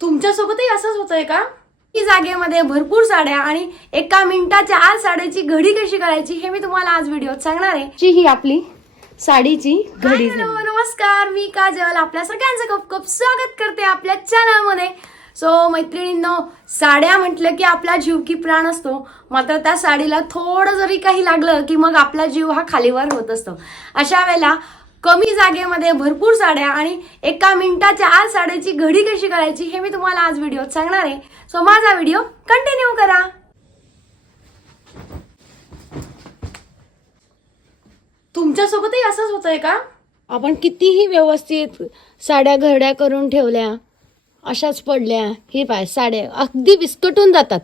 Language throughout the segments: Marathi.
तुमच्यासोबतही असंच होतंय का? की जागेमध्ये भरपूर साड्या आणि एका मिनिटाच्या आत साड्याची घडी कशी करायची हे मी तुम्हाला आज व्हिडिओत सांगणार आहे. ची ही आपली साडीची घडी नमस्कार. मी काजल. आपल्या सगळ्यांचं खूप खूप स्वागत करते आपल्या चॅनलमध्ये सो मैत्रिणींनो साड्या म्हटलं की आपला जीव की प्राण असतो. मात्र त्या साडीला थोडं जरी काही लागलं की मग आपला जीव हा खालीवर होत असतो. अशा वेळेला कमी जागेमध्ये भरपूर साड्या आणि एका मिनिटाच्या आत साड्याची घडी कशी करायची हे मी तुम्हाला आज व्हिडिओत सांगणार आहे. सो माझा व्हिडिओ कंटिन्यू करा. तुमच्यासोबतही असंच होतंय का? आपण कितीही व्यवस्थित साड्या घरड्या करून ठेवल्या अशाच पडल्या हे पाय साड्या अगदी विस्कटून जातात.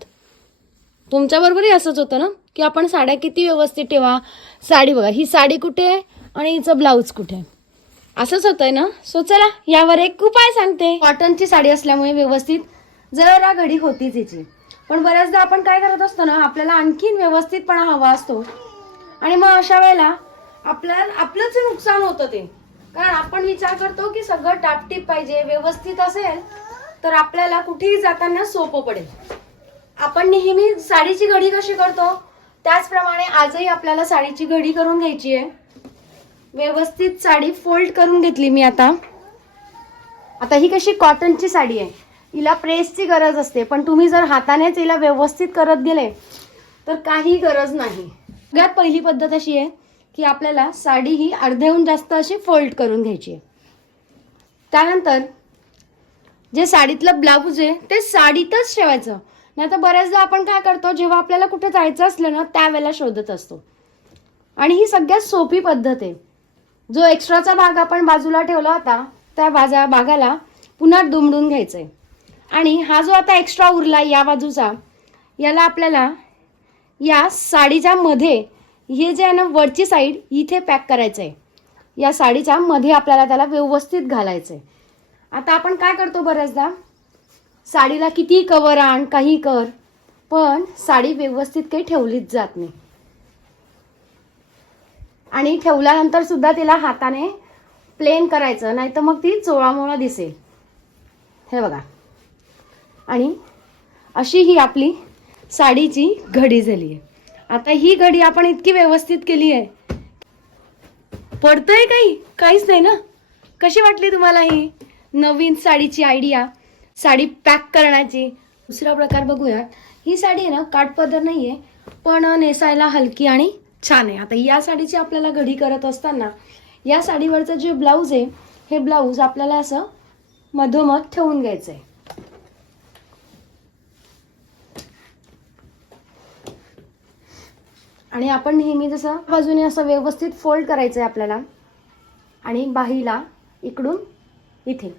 तुमच्याबरोबरही असंच होतं ना? की आपण साड्या किती व्यवस्थित ठेवा. साडी बघा ही साडी कुठे आहे? आणि हिचं ब्लाऊज कुठे? असंच होतंय ना? सो चला यावर एक उपाय सांगते. कॉटनची साडी असल्यामुळे व्यवस्थित जरा घडी होतीच हिची. पण बऱ्याचदा आपण काय करत असतो ना आपल्याला आणखीन व्यवस्थितपणा हवा असतो. आणि मग अशा वेळेला आपल्या आपलंच नुकसान होतं ते. कारण आपण विचार करतो की सगळं टापटीप पाहिजे व्यवस्थित असेल तर आपल्याला कुठेही जाताना सोपं पडेल. आपण नेहमी साडीची घडी कशी करतो? त्याचप्रमाणे आजही आपल्याला साडीची घडी करून घ्यायची आहे. व्यवस्थित साडी फोल्ड करून घेतली मी आता. आता ही कशी कॉटनची साडी आहे. हिला प्रेसची गरज असते पण तुम्ही जर हातानेच हिला व्यवस्थित करत गेले तर काही गरज नाही. सगळ्यात पहिली पद्धत अशी आहे की आपल्याला साडी ही अर्ध्याहून जास्त अशी फोल्ड करून घ्यायची आहे. त्यानंतर जे साडीतलं ब्लाऊज आहे ते साडीतच ठेवायचं. नाही तर बऱ्याचदा आपण काय करतो जेव्हा आपल्याला कुठे जायचं असलं ना त्यावेळेला शोधत असतो. आणि ही सगळ्यात सोपी पद्धत आहे. जो एक्स्ट्राचा भाग आपण बाजूला ठेवला होता त्या बाजा भागाला पुन्हा दुमडून घ्यायचं आहे आणि हा जो आता एक्स्ट्रा उरला या बाजूचा याला आपल्याला या साडीच्या मध्ये हे जे आहे ना वरची साईड इथे पॅक करायचं आहे या साडीच्या मध्ये आपल्याला त्याला व्यवस्थित घालायचं आहे आता आपण काय करतो बऱ्याचदा? साडीला किती कवर आण काही कर पण साडी व्यवस्थित काही ठेवलीच जात नाही. आणि ठेवल्यानंतर सुद्धा तिला हाताने प्लेन करायचं नाही तर मग ती चोळामोळा दिसेल. हे बघा. आणि अशी ही आपली साडीची घडी झाली आहे. आता ही घडी आपण इतकी व्यवस्थित केली आहे. पडतंय काही? काहीच नाही ना? कशी वाटली तुम्हाला ही नवीन साडीची आयडिया साडी पॅक करण्याची? दुसरा प्रकार बघूया ही साडी आहे ना काठपदर नाही आहे पण नेसायला हलकी आणि छान आहे. आता या साडीची आपल्याला घडी करत असताना या साडीवरचं जे ब्लाऊज आहे हे ब्लाऊज आपल्याला असं मधोमध ठेवून घ्यायचं आहे आणि आपण नेहमी जसं बाजूने असं व्यवस्थित फोल्ड करायचं आहे आपल्याला आणि बाहीला इकडून इथे.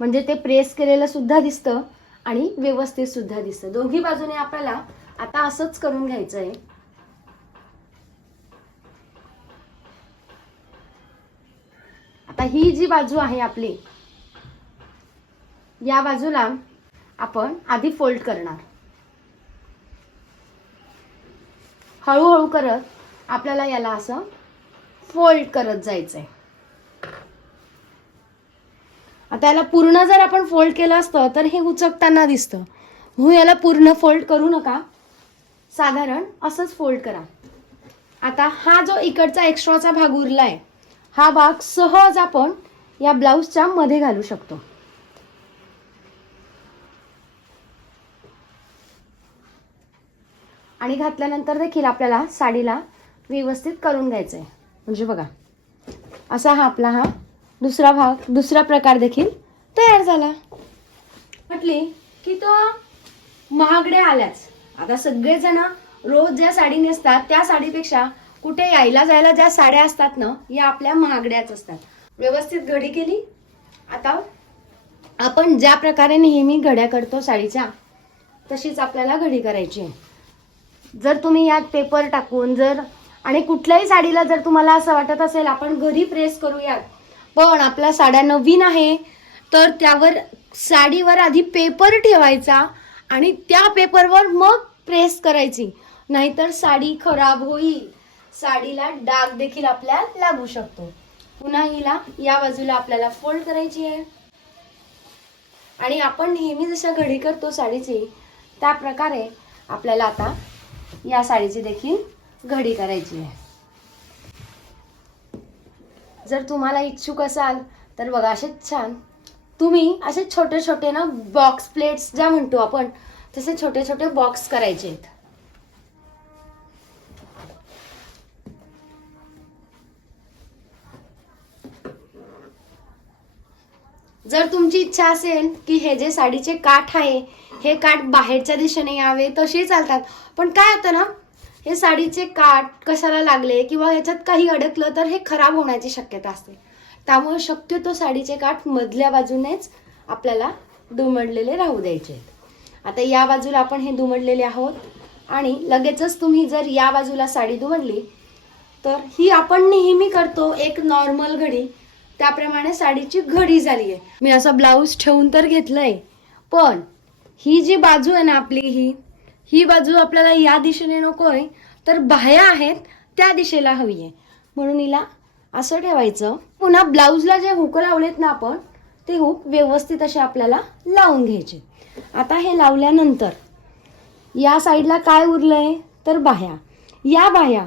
म्हणजे ते प्रेस केलेलं सुद्धा दिसतं आणि व्यवस्थित सुद्धा दिसतं. दोन्ही बाजूने आपल्याला आता असंच करून घ्यायचं आहे आता ही जी बाजू आहे आपली या बाजूला आपण आधी फोल्ड करणार. हळूहळू करत आपल्याला याला असं फोल्ड करत जायचंय. आता याला पूर्ण जर आपण फोल्ड केलं असतं तर हे उचकताना दिसतं. म्हणून याला पूर्ण फोल्ड करू नका. साधारण असंच फोल्ड करा. आता हा जो इकडचा एक्स्ट्राचा भाग उरला आहे हा भाग सहज आपण या ब्लाऊजच्या मध्ये घालू शकतो. आणि घातल्यानंतर देखील आपल्याला साडीला व्यवस्थित करून घ्यायचं आहे म्हणजे बघा असा हा आपला हा दुसरा भाग दुसरा प्रकार देखील तयार झाला. म्हटली की तो महागड्या आल्याच. आता सगळेजण रोज ज्या साडी नेसतात त्या साडीपेक्षा कुठे यायला जायला ज्या साड्या असतात ना या आपल्या महागड्याच असतात. व्यवस्थित घडी केली. आता आपण ज्या प्रकारे नेहमी घड्या करतो साडीच्या तशीच आपल्याला घडी करायची आहे. जर तुम्ही यात पेपर टाकून जर आणि कुठल्याही साडीला जर तुम्हाला असं वाटत असेल आपण घरी प्रेस करूयात पण आपल्या साड्या नवीन आहे तर त्यावर साडीवर आधी पेपर ठेवायचा आणि त्या पेपरवर मग प्रेस करायची. नाहीतर साडी खराब होईल. साडीला डाग देखील आपल्याला लागू शकतो. पुन्हा हिला या बाजूला आपल्याला फोल्ड करायची आहे. आणि आपण नेहमी जशा घडी करतो साडीची त्या प्रकारे आपल्याला आता या साडीची देखील घडी करायची आहे. जर तुम्हाला इच्छुक असाल तर बघा असेच छान तुम्ही असे छोटे छोटे ना बॉक्स प्लेट्स ज्या म्हणतो आपण तसे छोटे छोटे बॉक्स करायचे आहेत. जर तुमची इच्छा असेल की हे जे साडीचे काठ आहे हे काठ बाहेरच्या दिशेने यावे तसे चालतात. पण काय होतं ना हे साडीचे काठ कशाला लागले किंवा याच्यात काही अडकलं तर हे खराब होण्याची शक्यता असते. त्यामुळे शक्यतो साडीचे काठ मधल्या बाजूनेच आपल्याला दुमडलेले राहू द्यायचे आता या बाजूला आपण हे दुमडलेले आहोत आणि लगेचच तुम्ही जर या बाजूला साडी दुमडली तर ही आपण नेहमी करतो एक नॉर्मल घडी. त्याप्रमाणे साडीची घडी झाली आहे मी असा ब्लाऊज ठेवून तर घेतलंय पण ही जी बाजू आहे ना आपली ही ही बाजू आपल्याला या दिशेने नको आहे तर बाह्या आहेत त्या दिशेला हवी आहे म्हणून हिला असं ठेवायचं. पुन्हा ब्लाऊजला जे हुक लावलेत ना आपण ते हुक व्यवस्थित असे आपल्याला लावून घ्यायचे. आता हे लावल्यानंतर या साईडला काय उरलंय? तर बाह्या. या बाह्या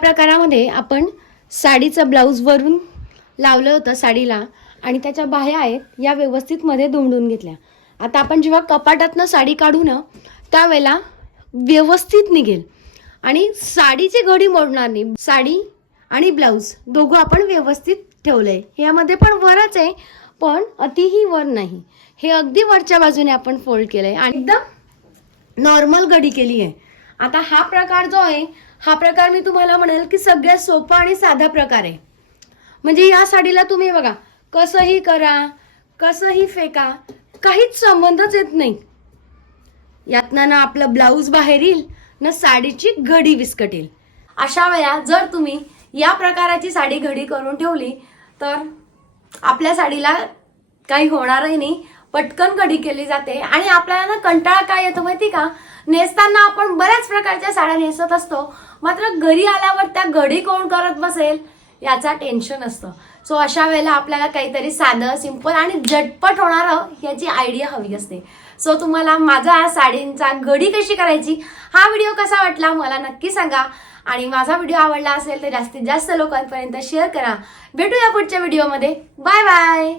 प्रकारामध्ये आपण साडीचं ब्लाऊज वरून लावलं होतं साडीला आणि त्याच्या बाह्या आहेत या व्यवस्थित मध्ये दुमडून घेतल्या. आता आपण जेव्हा कपाटातनं साडी काढू ना त्यावेळेला व्यवस्थित निघेल. आणि साडीची घडी मोडणार नाही. साडी आणि ब्लाऊज दोघं आपण व्यवस्थित ठेवलंय. यामध्ये पण वरच आहे पण अतिही वर नाही. हे अगदी वरच्या बाजूने आपण फोल्ड केलंय. आणि एकदम नॉर्मल घडी केली आहे आता हा प्रकार जो आहे हा प्रकार मी तुम्हाला म्हणेल की सगळ्यात सोपा आणि साधा प्रकार आहे. म्हणजे या साडीला तुम्ही बघा कसंही करा कसंही फेका काहीच संबंधच येत नाही. यातनं ना आपलं ब्लाऊज बाहेर येईल ना साडीची घडी विस्कटेल. अशा वेळा जर तुम्ही या प्रकाराची साडी घडी करून ठेवली तर आपल्या साडीला काही होणारही नाही. पटकन घडी केली जाते. आणि आपल्याला ना कंटाळा काय येतो माहिती का? नेसताना आपण बऱ्याच प्रकारच्या साड्या नेसत असतो. मात्र घरी आल्यावर त्या घडी कोण करत बसेल? याचा टेन्शन असतं. सो अशा वेळेला आपल्याला काहीतरी साधं सिंपल आणि झटपट होणारं याची आयडिया हवी असते. सो तुम्हाला माझा साडींचा घडी कशी करायची हा व्हिडिओ कसा वाटला मला नक्की सांगा. आणि माझा व्हिडिओ आवडला असेल तर जास्तीत जास्त लोकांपर्यंत शेअर करा. भेटूया पुढच्या व्हिडिओमध्ये बाय बाय